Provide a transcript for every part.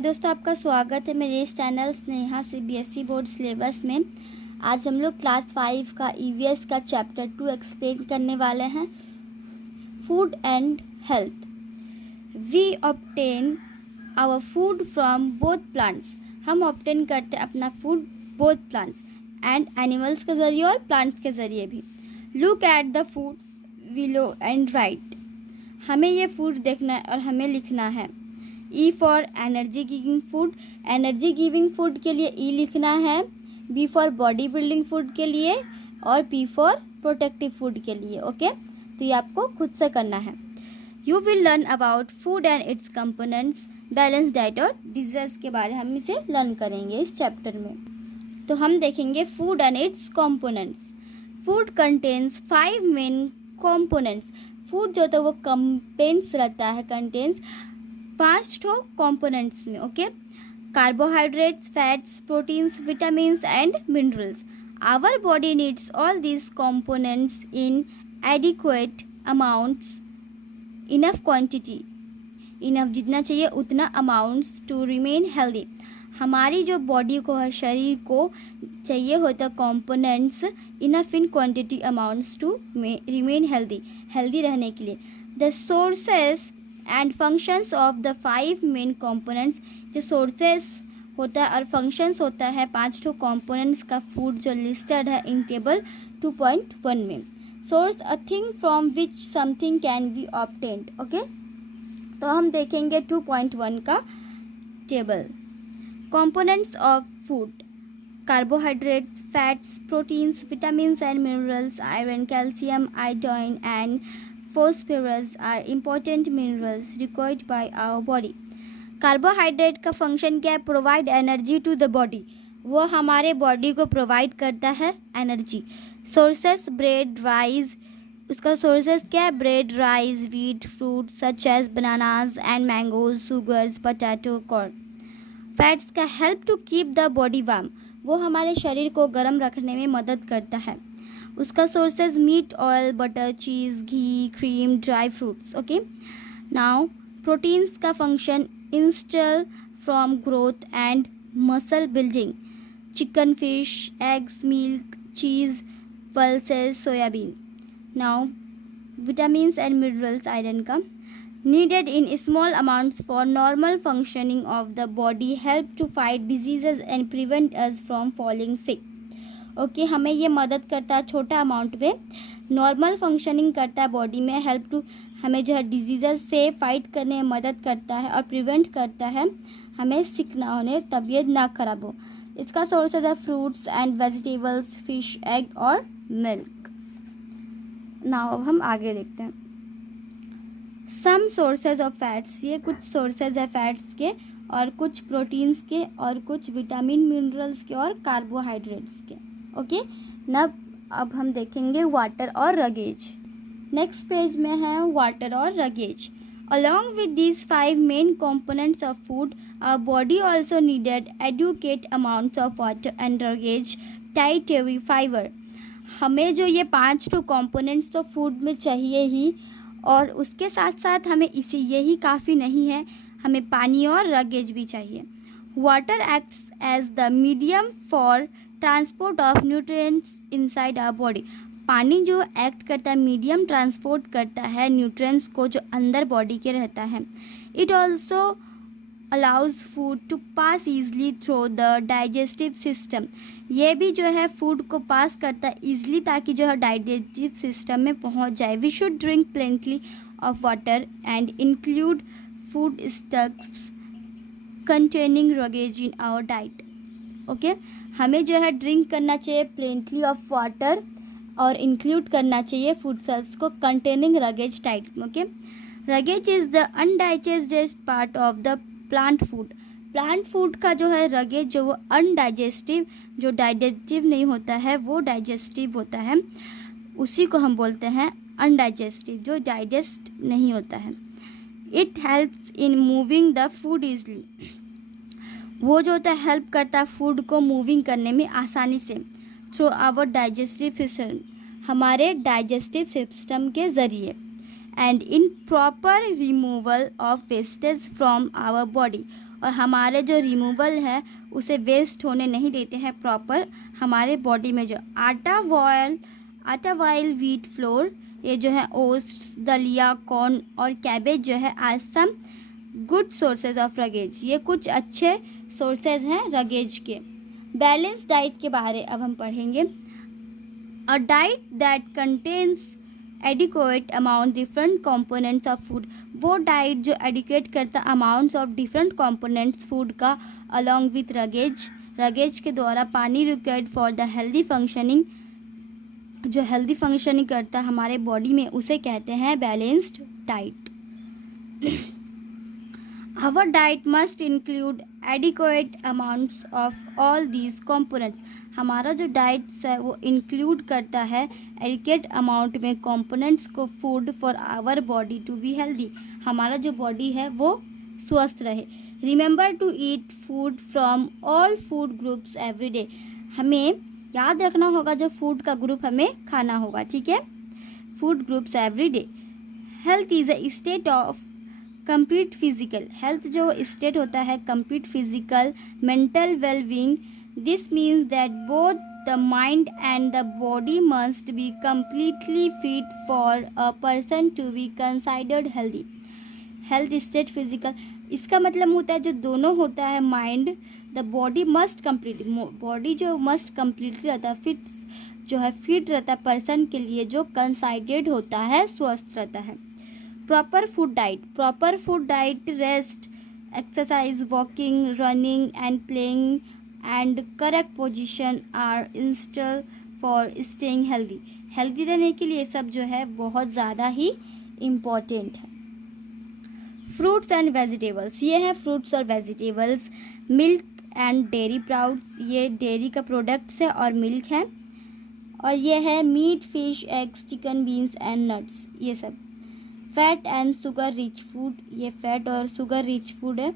हाय दोस्तों, आपका स्वागत है मेरे इस channel Sneha CBSE board syllabus में। आज हम लोग क्लास 5 का ईवीएस का चैप्टर 2 एक्सप्लेन करने वाले हैं। Food and health. We obtain our food from both plants. हम ऑब्टेन करते हैं अपना food both plants and animals के ज़रिए और प्लांट्स के ज़रिए भी। Look at the food below and write. हमें ये फूड देखना है और हमें लिखना है। E for energy giving food. Energy giving food के लिए ई लिखना है। B for body building food के लिए और पी फॉर प्रोटेक्टिव फूड के लिए। ओके, तो ये आपको खुद से करना है। You will learn about food and its components, balance diet और डिजीज के बारे में हम इसे लर्न करेंगे इस चैप्टर में। तो हम देखेंगे food and its components. Food contains 5 main components. Food जो तो वो कंटेन्स रहता है, कंटेन्स 5 कंपोनेंट्स में। Okay, carbohydrates, fats, proteins, vitamins and minerals. Our body needs all these components in adequate amounts, enough quantity, enough जितना चाहिए उतना amounts to remain healthy. हमारी जो बॉडी को है, शरीर को चाहिए होता components enough in quantity amounts to remain healthy, healthy रहने के लिए। The sources and functions of the 5 main components. जो सोर्सेस होता है और फंक्शंस होता है 5 कंपोनेंट्स का फूड जो लिस्टेड है इन टेबल 2.1 में। Source a thing from which something can be obtained. Okay, तो हम देखेंगे 2.1 का table. Components of food: carbohydrates, fats, proteins, vitamins and minerals, iron, calcium, iodine and phosphorus are important minerals required by our body. Carbohydrate का function क्या है? Provide energy to the body. वो हमारे body को प्रोवाइड करता है energy. Sources: bread, rice. उसका sources क्या है? Bread, rice, wheat, fruit such as bananas and mangoes, sugars, potato, corn. Fats का help to keep the body warm. वो हमारे शरीर को गर्म रखने में मदद करता है। उसका sources: meat, oil, butter, cheese, ghee, cream, dry fruits. Okay, now proteins का function: essential from growth and muscle building, chicken, fish, eggs, milk, cheese, pulses, soybean. Now vitamins and minerals, iron का needed in small amounts for normal functioning of the body, help to fight diseases and prevent us from falling sick. Okay, हमें ये मदद करता है छोटा amount में, normal functioning करता है बॉडी में, हेल्प टू हमें जो है डिजीज़ से फाइट करने में मदद करता है और प्रिवेंट करता है हमें सिक ना होने, तबीयत ना खराब हो। इसका सोर्सेज है fruits and vegetables, fish, egg और मिल्क। नाउ अब हम आगे देखते हैं सम सोर्सेज ऑफ फैट्स। ये कुछ सोर्सेज है फैट्स के और कुछ प्रोटीन्स के और कुछ विटामिन मिनरल्स के और कार्बोहाइड्रेट्स के। ओके, अब हम देखेंगे वाटर और रगेज। नेक्स्ट पेज में है वाटर और roughage. Along with these 5 main components of food, our body also needed adequate amounts of water and roughage, dietary fibre. हमें जो ये 5 कंपोनेंट्स तो फूड में चाहिए ही, और उसके साथ साथ हमें इसे यही काफ़ी नहीं है, हमें पानी और रगेज भी चाहिए। Water acts as the medium for transport of nutrients inside our body. पानी जो एक्ट करता है, मीडियम ट्रांसपोर्ट करता है न्यूट्रिएंट्स को जो अंदर बॉडी के रहता है। It also allows food to pass easily through the digestive system. ये भी जो है फूड को पास करता है ईजली, ताकि जो है डाइजेस्टिव सिस्टम में पहुंच जाए। We should drink plenty of water and include food stuffs containing roughage in our diet. Okay, हमें जो है ड्रिंक करना चाहिए प्लेंटली ऑफ वाटर और इंक्लूड करना चाहिए फूड स्टफ्स को containing roughage diet. Okay, roughage is the undigested part of the plant food. Plant food का जो है रगेज जो वो अनडाइजेस्टिव, जो डाइजेस्टिव नहीं होता है वो डाइजेस्टिव होता है, उसी को हम बोलते हैं अनडाइजेस्टिव, जो डाइजेस्ट नहीं होता है। It helps in moving the food easily. वो जो होता है हेल्प करता है फूड को मूविंग करने में आसानी से थ्रू आवर डाइजेस्टिव सिस्टम, हमारे डाइजेस्टिव सिस्टम के ज़रिए। And in proper removal of wastage from our body, और हमारे जो रिमूवल है उसे वेस्ट होने नहीं देते हैं प्रॉपर हमारे बॉडी में। जो आटा, वाइल, व्हीट फ्लोर, ये जो है ओट्स, दलिया, कॉर्न और कैबेज जो है are some good sources of roughage, ये कुछ अच्छे सोर्सेज हैं रगेज के। बैलेंस डाइट के बारे अब हम पढ़ेंगे। A diet that contains adequate amount different components of food, वो डाइट जो एडिक्वेट करता amounts of different components food का अलॉन्ग विथ रगेज के द्वारा पानी required for the healthy functioning, जो हेल्दी फंक्शनिंग करता हमारे बॉडी में उसे कहते हैं balanced diet. Our diet must include adequate amounts of all these components. हमारा जो डाइट्स है वो इंक्लूड करता है एडिक्वेट अमाउंट में कंपोनेंट्स को food for our body to be healthy, हमारा जो बॉडी है वो स्वस्थ रहे। Remember to eat food from all food groups every day, हमें याद रखना होगा जो फूड का ग्रुप हमें खाना होगा, ठीक है। Food groups every day. Health is a state of complete physical, health जो स्टेट होता है complete physical mental wellbeing, this means that both the mind and the body must be completely fit for a person to be considered healthy. Health state physical, इसका मतलब होता है जो दोनों होता है mind, the body must complete, body जो must completely रहता है फिट, जो है फिट रहता है पर्सन के लिए जो कंसाइडेड होता है, स्वस्थ रहता है। Proper food diet rest, exercise, walking, running and playing and correct position are install for staying healthy रहने के लिए सब जो है बहुत ज़्यादा ही इम्पॉर्टेंट है। फ्रूट्स एंड वेजिटेबल्स, ये हैं फ्रूट्स और vegetables. Milk and dairy products, ये डेयरी का प्रोडक्ट्स है और मिल्क है। और ये है meat, fish, eggs, chicken, beans and nuts, ये सब। Fat and sugar rich food, ये फैट और शुगर रिच फूड है।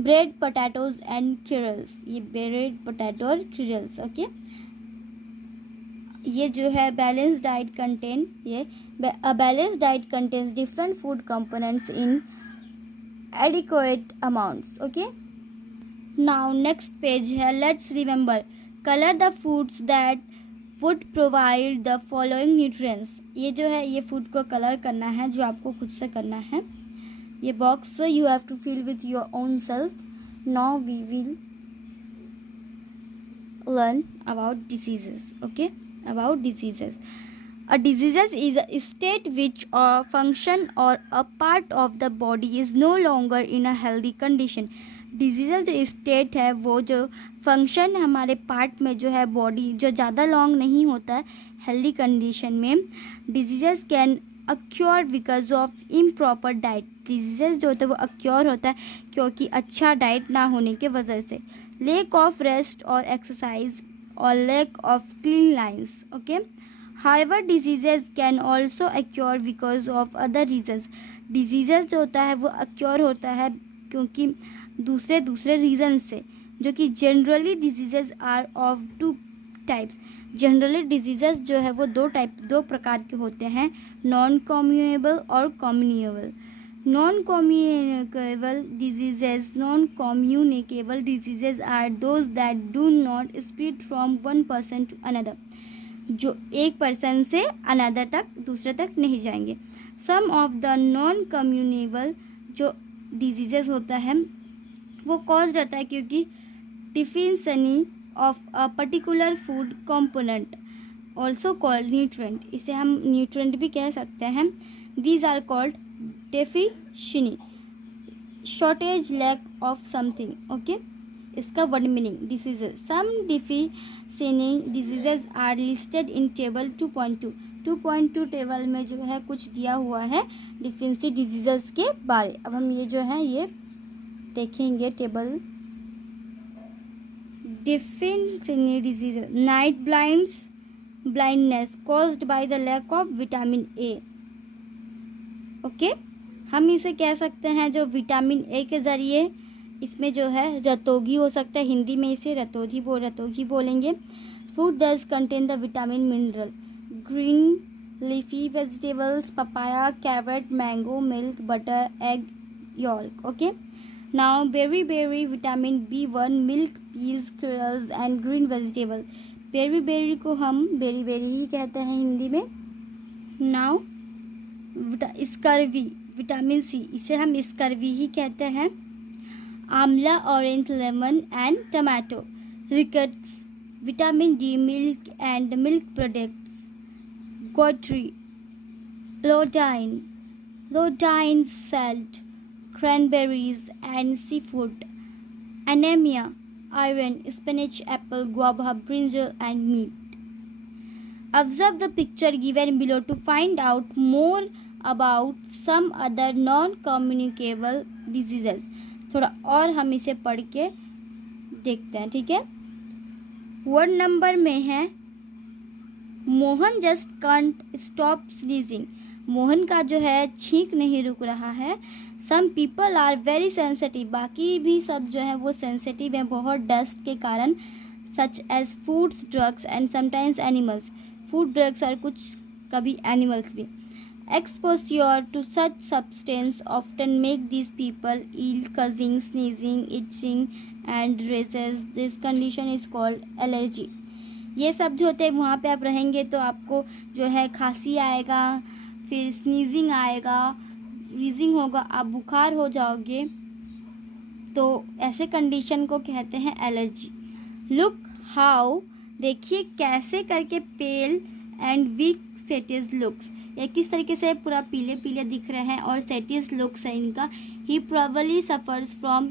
ब्रेड, पोटैटोज एंड कीरल्स, ये ब्रेड, पोटैटो और कीरल्स, ओके। ये जो है बैलेंस डाइट कंटेन, ये a balance diet contains different food components in adequate amounts, okay. Now next page है, let's remember colour the foods that would provide the following nutrients, ये जो है ये फूड को कलर करना है जो आपको खुद से करना है। ये box you have to fill with your own self. Now we will learn about diseases, okay, about diseases. A disease is a state which a function or a part of the body is no longer in a healthy condition. Disease जो state है वो जो function हमारे part में जो है body जो ज़्यादा लॉन्ग नहीं होता है हेल्दी कंडीशन में। Disease can acquire because of improper diet, disease जो होता है वो अक्योर होता है क्योंकि अच्छा डाइट ना होने के वजह से। लैक ऑफ रेस्ट और एक्सरसाइज और lack of clean lines, okay. However, diseases can also occur because of other reasons. Diseases जो होता है वो occur होता है क्योंकि दूसरे रीज़न से, जो कि generally diseases are of two types. Generally diseases जो है वो दो प्रकार के होते हैं, नॉन कम्युनिकेबल और communicable. Non communicable diseases are those that do not spread from one person to another, जो एक पर्सन से अनदर तक दूसरे तक नहीं जाएंगे। Some of the non communicable जो डिजीजेस होता है वो कॉज रहता है क्योंकि deficiency of a particular food component also called nutrient, इसे हम न्यूट्रिएंट भी कह सकते हैं। These are called deficiency, shortage, lack of something, okay. इसका word meaning diseases, some deficiency diseases are listed in table 2.2 table में जो है कुछ दिया हुआ है डिफिशिएंसी डिजीजेज के बारे। अब हम ये जो है ये देखेंगे table. Deficiency diseases, night blindness caused by the lack of vitamin A, okay. हम इसे कह सकते हैं जो विटामिन ए के ज़रिए इसमें जो है रतोगी हो सकता है, हिंदी में इसे रतोगी बोलेंगे। Food that contain the vitamin mineral, green leafy vegetables, papaya, carrot, mango, milk, butter, egg, yolk, okay. Now berry vitamin B1 milk peas cereals and green vegetable. berry को हम berry ही कहते हैं हिंदी में. Now स्कर्वी विटामिन सी, इसे हम scurvy ही कहते हैं. Amla orange lemon and tomato. Rickets vitamin D milk and milk products. Goitre iodine salt, cranberries and seafood. Anemia iron spinach apple guava brinjal and meat. Observe the picture given below to find out more about some other non-communicable diseases. थोड़ा और हम इसे पढ़ के देखते हैं, ठीक है. वर्ड नंबर में है Mohan just can't stop sneezing. Mohan का जो है छींक नहीं रुक रहा है. Some people are very sensitive. बाकी भी सब जो है वो सेंसिटिव हैं बहुत डस्ट के कारण. Such as foods drugs and sometimes animals. Food drugs और कुछ कभी एनिमल्स भी. Exposure to such substance often make these people ill, causing sneezing, itching and rashes. This condition is called allergy. ये सब जो होते हैं वहाँ पे आप रहेंगे तो आपको जो है खांसी आएगा, फिर स्नीजिंग आएगा, रीजिंग होगा, आप बुखार हो जाओगे. तो ऐसे कंडीशन को कहते हैं एलर्जी. लुक हाउ, देखिए कैसे करके pale and weak Satish looks. ये किस तरीके से पूरा पीले पीले दिख रहे हैं और सेटिस लुक्स है इनका. He probably suffers from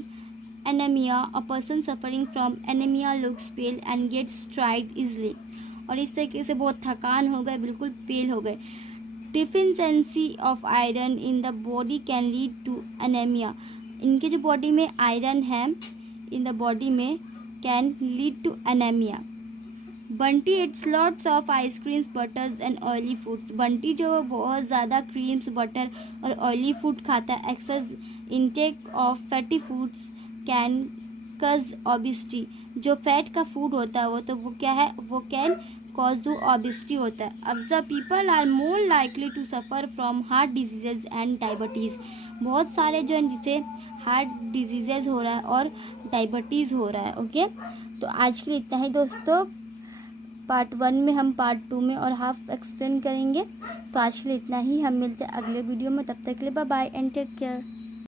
anaemia. A person suffering from anaemia looks pale and gets tired easily. और इस तरीके से बहुत थकान हो गए, बिल्कुल पेल हो गए. Deficiency of iron in the body can lead to anaemia. इनके जो बॉडी में आयरन है इन द बॉडी में can lead to anaemia. Bunty it's lots of ice creams buttress and oily foods. Bunty जो बहुत ज़्यादा क्रीम्स बटर और ऑयली फूड खाता है. Access intake of fatty foods can कज ओबेसिटी. जो फैट का फूड होता है वो क्या है, वो कैन कॉज ओबेसिटी होता है. Observe people are more likely to suffer from heart diseases and diabetes. बहुत सारे जो हैं जिसे हार्ट डिजीजेज हो रहा है और डायबिटीज़ हो रहा है. ओके, तो आज के लिए इतना ही दोस्तों. पार्ट 1 में हम पार्ट 2 में और हाफ एक्सप्लेन करेंगे. तो आज के लिए इतना ही. हम मिलते हैं अगले वीडियो में. तब तक के लिए bye bye and take care.